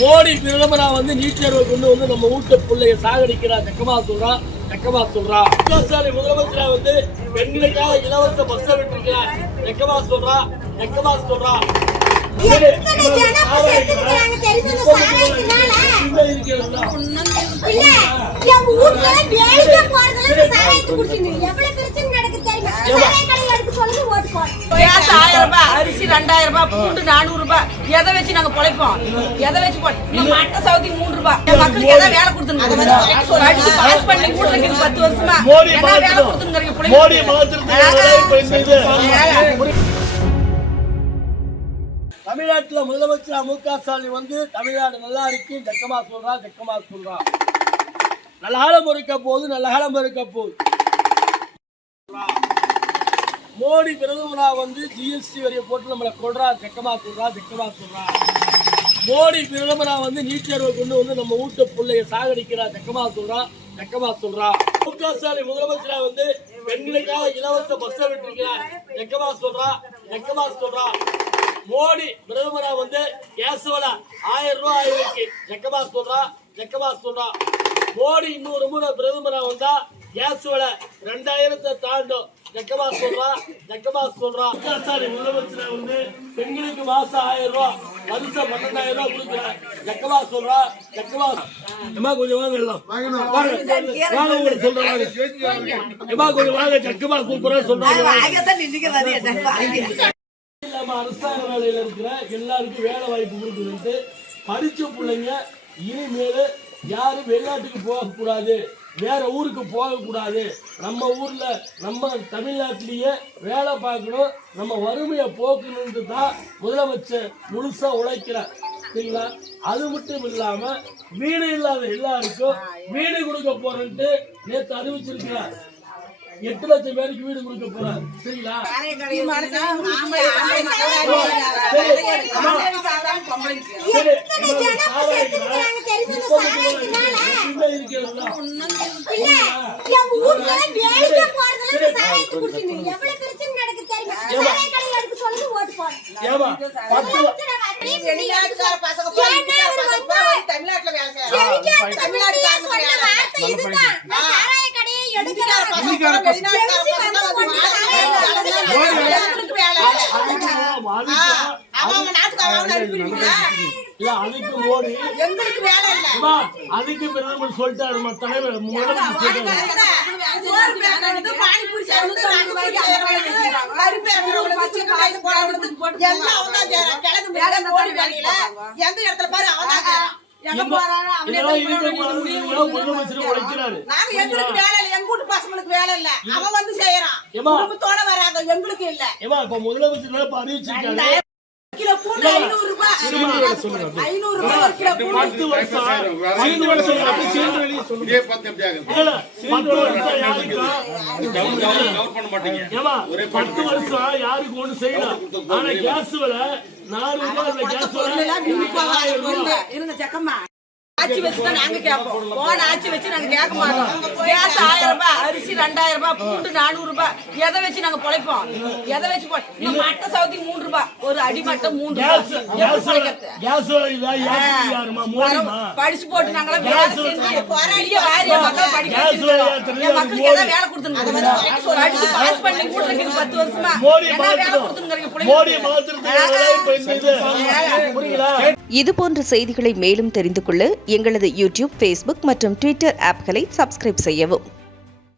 மோடி பிரதமரா வந்து நீட் தேர்வை கொண்டு வந்து நம்ம வீட்டு பிள்ளைய சாகடிக்கிறா வெக்கமா சொல்றான். முதலமைச்சரா வந்து பெண்களுக்காக இலவச பஸ் விட்டுருக்கிறார். வெக்கமா சொல்றா. அரிசி 2000 ரூபாய், பூண்டு 400 ரூபாய். எதை வச்சு நாங்க பொழைப்போம்? எதை வச்சு மட்ட சவுதி 3 ரூபாய். மக்களுக்கு ஏதாவது வேலை கொடுத்துருங்க. பாஸ் பண்ணி கூட்டுறதுக்கு 10 வருஷமா வேலை கொடுத்துருங்க. தமிழ்நாட்டுல முதலமைச்சர் மு.க. ஸ்டாலின் வந்து தமிழ்நாடு நல்லா இருக்கு ஜக்கமா சொல்றான். நல்ல காலம் இருக்க போகுது. மோடி பிரதமரா வந்து ஜிஎஸ்டி வரியை போட்டு நம்மளை கொள்றா ஜக்கமா சொல்றா. மோடி பிரதமரா வந்து நீட் தேர்வை கொண்டு வந்து நம்ம வீட்டு பிள்ளைய சாகடிக்கிறா ஜக்கமா சொல்றா. மு.க. ஸ்டாலின் முதலமைச்சரா வந்து பெண்களுக்காக இலவச பஸ் விட்டுருக்கிறார். ஜக்கமா சொல்றா. மோடி பிரதமரா வந்து கேஸ் விலை 1000 ரூபாய் ஆயிருக்கு. ஜக்கமா சொல்றா. மோடி இன்னொரு முறை பிரதமரா வந்தா கேஸ் விலை 2000 தாண்டும். ஜக்கமா சொல்றா. முதலமைச்சர் வந்து பெண்களுக்கு மாசம் 1000 ரூபாய், வருஷம் 12,000 ரூபாய் கொடுக்கிறார். ஜக்கமா சொல்றா. கொஞ்சம் வாங்க எல்லாம் வாங்க சொல்றாங்க. கொஞ்சம் வாங்க ஜக்கமா கூப்பிடுற சொல்றாங்க. அரசாங்க வேலையில இருக்கிற எல்லாருக்கும் வேலை வாய்ப்பு கொடுக்குறது. படிச்ச பிள்ளைங்க இனிமேல் யாரும் வெளிநாட்டுக்கு போகக்கூடாது, வேற ஊருக்கு போகக்கூடாது. நம்ம ஊர்ல நம்ம தமிழ்நாட்டிலேயே வேலை பார்க்கணும், நம்ம வறுமையை போக்கணும்னு தான் முதலமைச்சர் முழுசா உழைக்கிறார். சரிங்களா? அது மட்டும் இல்லாம வீடு இல்லாத எல்லாருக்கும் வீடு கொடுக்க போறேன்ட்டு நேற்று அறிவிச்சிருக்கிறார். 8 லட்சம் பேருக்கு வீடு கொடுக்க போறாரு. சரிங்களா? அதுக்கு பிரதமர் சொல்லிட்டாரு. தலைவர் முதலமைச்சர் அறிவிச்சிருக்காரு. யாருக்கு ஒண்ணு செய்யலாம். ஆனா கேஸ் விலை 400 ரூபாய். ஆட்சி வச்சு நாங்க கேட்போம். போன ஆட்சி வச்சு நாங்க கேட்க மாட்டோம். கேஸ் 1000 ரூபாய், அரிசி 2000 ரூபாய், பூண்டு 400 ரூபாய். எதை வச்சு நாங்க பொழைப்போம்? எதை வச்சு மட்ட சவுதி 3 ரூபாய், ஒரு அடிமட்டம் 3 ரூபாய். படிச்சு போட்டு நாங்களா வேலை செஞ்சு பெரிய வாரிய மக்கள் படிக்க மக்களுக்கு ஏதாவது வேலை கொடுத்துருங்க. பாஸ் பண்ணி கூட்டுறதுக்கு 10 வருஷமா வேலை கொடுத்துருங்க. இதுபோன்ற செய்திகளை மேலும் தெரிந்து கொள்ள எங்களது யூடியூப், ஃபேஸ்புக் மற்றும் ட்விட்டர் ஆப்களை சப்ஸ்கிரைப் செய்யவும்.